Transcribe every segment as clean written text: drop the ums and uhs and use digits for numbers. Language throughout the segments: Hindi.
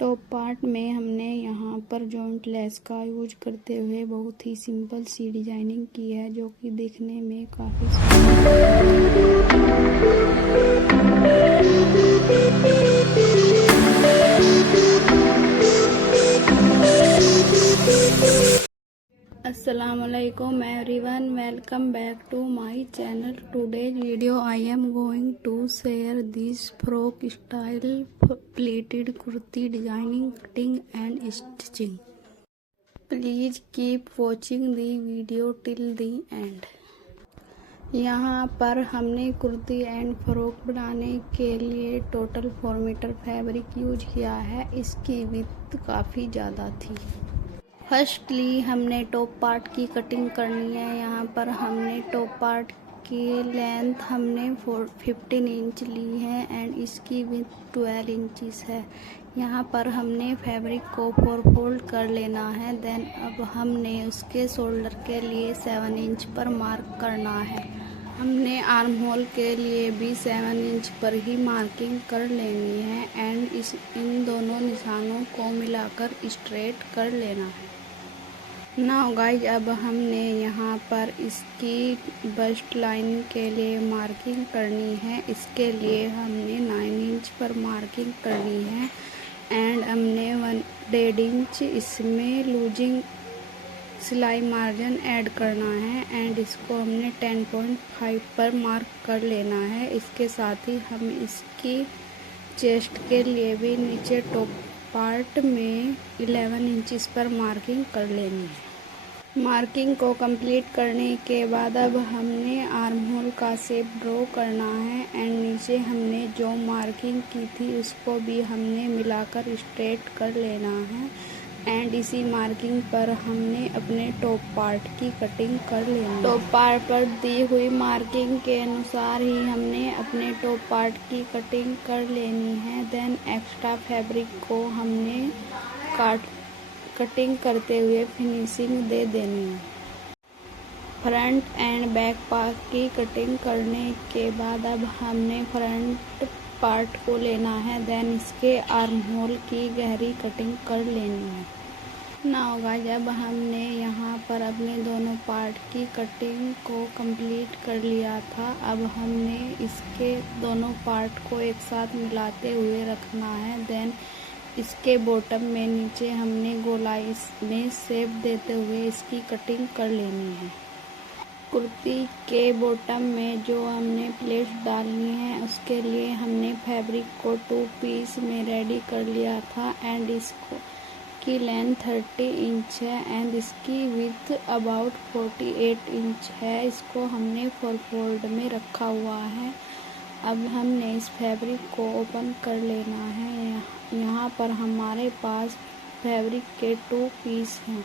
टॉप पार्ट में हमने यहाँ पर जॉइंट लेस का यूज करते हुए बहुत ही सिंपल सी डिजाइनिंग की है, जो कि देखने में काफ़ी Assalamualaikum everyone, welcome back to my channel. Today's video I am going to share this frock style pleated kurti designing, cutting and stitching. Please keep watching the video till the end. यहाँ पर हमने कुर्ती एंड फ्रॉक बनाने के लिए टोटल 4 मीटर फैब्रिक यूज किया है। इसकी विड्थ काफ़ी ज़्यादा थी। फर्स्टली हमने टॉप पार्ट की कटिंग करनी है। यहाँ पर हमने टॉप पार्ट की लेंथ हमने 15 इंच ली है एंड इसकी विड्थ 12 इंचेस है। यहाँ पर हमने फैब्रिक को 4 फोल्ड कर लेना है। देन अब हमने उसके शोल्डर के लिए 7 इंच पर मार्क करना है। हमने आर्म होल के लिए भी 7 इंच पर ही मार्किंग कर लेनी है एंड इन दोनों निशानों को मिलाकर स्ट्रेट कर लेना है। नाउ गाइज, अब हमने यहाँ पर इसकी बस्ट लाइन के लिए मार्किंग करनी है। इसके लिए हमने 9 इंच पर मार्किंग करनी है एंड हमने 1.5 इंच इसमें लूजिंग सिलाई मार्जिन ऐड करना है एंड इसको हमने 10.5 पर मार्क कर लेना है। इसके साथ ही हम इसकी चेस्ट के लिए भी नीचे टॉप पार्ट में 11 इंचेस पर मार्किंग कर लेनी है। मार्किंग को कंप्लीट करने के बाद अब हमने आर्म होल का शेप ड्रॉ करना है एंड नीचे हमने जो मार्किंग की थी उसको भी हमने मिलाकर स्ट्रेट कर लेना है एंड इसी मार्किंग पर हमने अपने टॉप पार्ट की कटिंग कर लेनी है। टॉप पार्ट पर दी हुई मार्किंग के अनुसार ही हमने अपने टॉप पार्ट की कटिंग कर लेनी है। देन एक्स्ट्रा फैब्रिक को हमने कटिंग करते हुए फिनिशिंग दे देनी है। फ्रंट एंड बैक पार्ट की कटिंग करने के बाद अब हमने फ्रंट पार्ट को लेना है। देन इसके आर्म होल की गहरी कटिंग कर लेनी है। नाउ गाइस, अब हमने यहाँ पर अपने दोनों पार्ट की कटिंग को कंप्लीट कर लिया था। अब हमने इसके दोनों पार्ट को एक साथ मिलाते हुए रखना है। देन इसके बॉटम में नीचे हमने गोलाई में शेप देते हुए इसकी कटिंग कर लेनी है। कुर्ती के बॉटम में जो हमने प्लेट्स डालनी है उसके लिए हमने फैब्रिक को 2 पीस में रेडी कर लिया था एंड इसको की लेंथ 30 इंच है एंड इसकी विड्थ अबाउट 48 इंच है। इसको हमने 4 फोल्ड में रखा हुआ है। अब हमने इस फैब्रिक को ओपन कर लेना है। यहाँ पर हमारे पास फैब्रिक के 2 पीस हैं।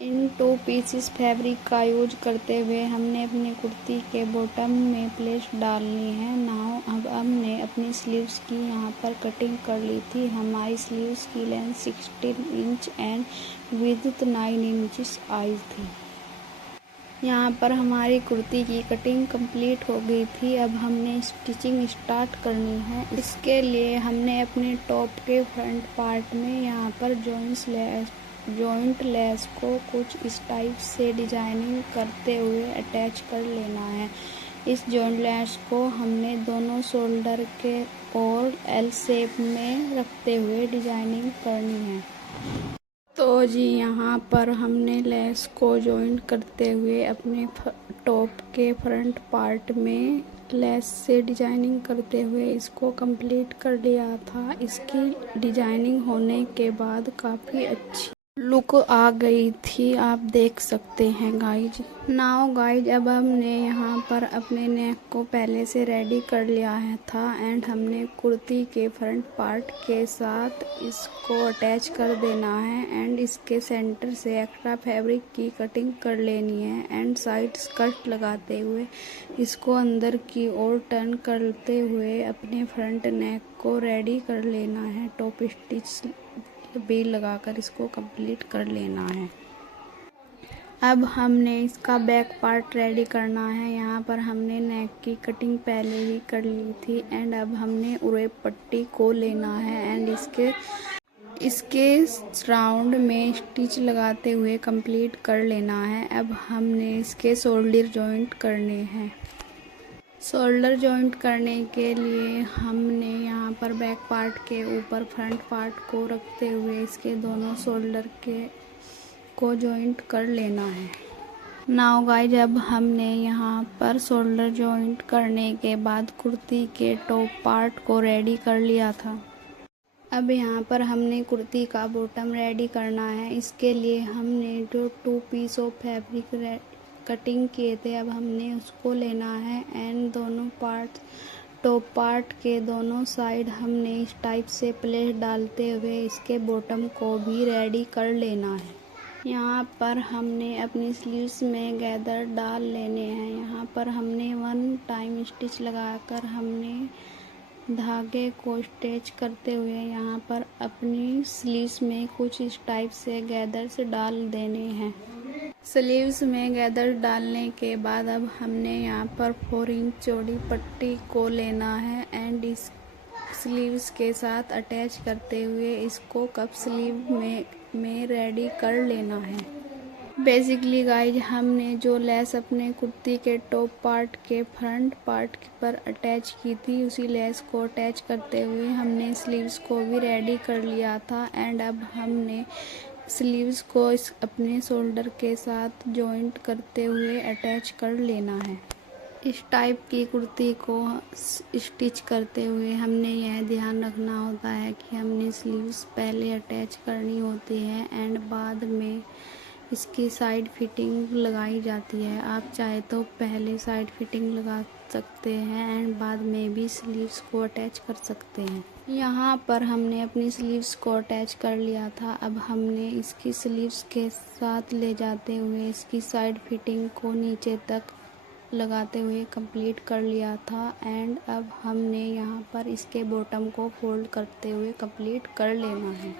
इन 2 पीसेस फैब्रिक का यूज करते हुए हमने अपनी कुर्ती के बॉटम में प्लेट्स डालनी है। नाउ अब हमने अपनी स्लीव्स की यहाँ पर कटिंग कर ली थी। हमारी स्लीव्स की length 16 inch and width 9 inches आई थी। यहाँ पर हमारी कुर्ती की कटिंग कंप्लीट हो गई थी। अब हमने स्टिचिंग स्टार्ट करनी है। इसके लिए हमने अपने टॉप के फ्रंट पार्ट में यहाँ पर जॉइंट लेस को कुछ इस टाइप से डिजाइनिंग करते हुए अटैच कर लेना है। इस जॉइंट लेस को हमने दोनों शोल्डर के और एल शेप में रखते हुए डिजाइनिंग करनी है। तो जी, यहाँ पर हमने लेस को जॉइंट करते हुए अपने टॉप के फ्रंट पार्ट में लेस से डिजाइनिंग करते हुए इसको कंप्लीट कर लिया था। इसकी डिजाइनिंग होने के बाद काफ़ी अच्छी लुक आ गई थी, आप देख सकते हैं गाइज। नाउ गाइज, अब हमने यहाँ पर अपने नेक को पहले से रेडी कर लिया है था एंड हमने कुर्ती के फ्रंट पार्ट के साथ इसको अटैच कर देना है एंड इसके सेंटर से एक्स्ट्रा फैब्रिक की कटिंग कर लेनी है एंड साइड कट लगाते हुए इसको अंदर की ओर टर्न करते हुए अपने फ्रंट नेक को रेडी कर लेना है। टॉप स्टिच भी लगाकर इसको कंप्लीट कर लेना है। अब हमने इसका बैक पार्ट रेडी करना है। यहाँ पर हमने नेक की कटिंग पहले ही कर ली थी एंड अब हमने उरे पट्टी को लेना है एंड इसके इसके राउंड में स्टिच लगाते हुए कंप्लीट कर लेना है। अब हमने इसके शोल्डर जॉइंट करने हैं। शोल्डर जॉइंट करने के लिए हमने यहाँ पर बैक पार्ट के ऊपर फ्रंट पार्ट को रखते हुए इसके दोनों शोल्डर को जॉइंट कर लेना है। नाउ गाइज, अब हमने यहाँ पर शोल्डर जॉइंट करने के बाद कुर्ती के टॉप पार्ट को रेडी कर लिया था। अब यहाँ पर हमने कुर्ती का बॉटम रेडी करना है। इसके लिए हमने जो 2 पीस ऑफ फैब्रिक कटिंग किए थे, अब हमने उसको लेना है एंड दोनों पार्ट, टॉप पार्ट के दोनों साइड हमने इस टाइप से प्लेट डालते हुए इसके बॉटम को भी रेडी कर लेना है। यहाँ पर हमने अपनी स्लीव्स में गैदर डाल लेने हैं। यहाँ पर हमने 1 टाइम स्टिच लगाकर हमने धागे को स्टिच करते हुए यहाँ पर अपनी स्लीव्स में कुछ इस टाइप से गैदर्स डाल देने हैं। स्लीव्स में गैदर डालने के बाद अब हमने यहाँ पर 4 इंच चौड़ी पट्टी को लेना है एंड इस स्लीव्स के साथ अटैच करते हुए इसको कप स्लीव में रेडी कर लेना है। बेसिकली गाइज, हमने जो लेस अपने कुर्ती के टॉप पार्ट के फ्रंट पार्ट पर अटैच की थी, उसी लेस को अटैच करते हुए हमने स्लीव्स को भी रेडी कर लिया था एंड अब हमने स्लीव्स को अपने शोल्डर के साथ जॉइंट करते हुए अटैच कर लेना है। इस टाइप की कुर्ती को स्टिच करते हुए हमने यह ध्यान रखना होता है कि हमने स्लीव्स पहले अटैच करनी होती है एंड बाद में इसकी साइड फिटिंग लगाई जाती है। आप चाहे तो पहले साइड फिटिंग लगा सकते हैं एंड बाद में भी स्लीव्स को अटैच कर सकते हैं। यहाँ पर हमने अपनी स्लीव्स को अटैच कर लिया था। अब हमने इसकी स्लीव्स के साथ ले जाते हुए इसकी साइड फिटिंग को नीचे तक लगाते हुए कंप्लीट कर लिया था एंड अब हमने यहाँ पर इसके बॉटम को फोल्ड करते हुए कंप्लीट कर लेना है।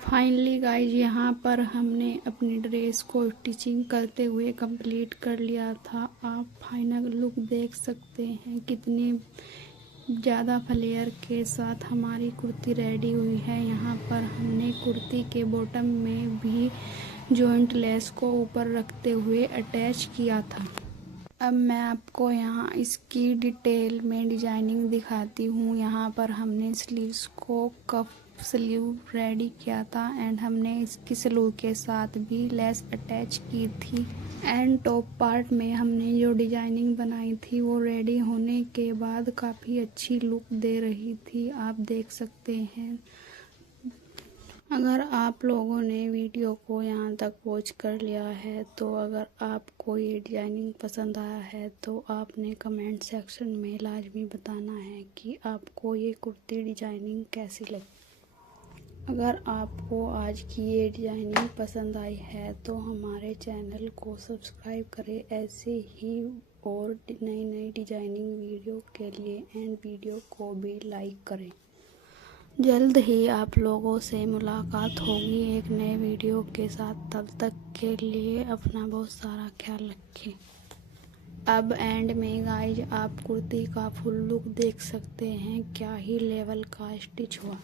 फाइनली गाइज, यहाँ पर हमने अपनी ड्रेस को स्टिचिंग करते हुए कंप्लीट कर लिया था। आप फाइनल लुक देख सकते हैं कितने ज़्यादा फ्लेयर के साथ हमारी कुर्ती रेडी हुई है। यहाँ पर हमने कुर्ती के बॉटम में भी जॉइंट लेस को ऊपर रखते हुए अटैच किया था। अब मैं आपको यहाँ इसकी डिटेल में डिजाइनिंग दिखाती हूँ। यहाँ पर हमने स्लीव्स को कफ स्लीव रेडी किया था एंड हमने इसकी स्लीव के साथ भी लेस अटैच की थी एंड टॉप पार्ट में हमने जो डिजाइनिंग बनाई थी वो रेडी होने के बाद काफ़ी अच्छी लुक दे रही थी, आप देख सकते हैं। अगर आप लोगों ने वीडियो को यहाँ तक वॉच कर लिया है तो अगर आपको ये डिजाइनिंग पसंद आया है तो आपने कमेंट सेक्शन में लाजमी बताना है कि आपको ये कुर्ती डिजाइनिंग कैसी लगी। अगर आपको आज की ये डिजाइनिंग पसंद आई है तो हमारे चैनल को सब्सक्राइब करें ऐसे ही और नई नई डिजाइनिंग वीडियो के लिए एंड वीडियो को भी लाइक करें। जल्द ही आप लोगों से मुलाकात होगी एक नए वीडियो के साथ। तब तक के लिए अपना बहुत सारा ख्याल रखें। अब एंड में गाइज आप कुर्ती का फुल लुक देख सकते हैं, क्या ही लेवल का स्टिच हुआ।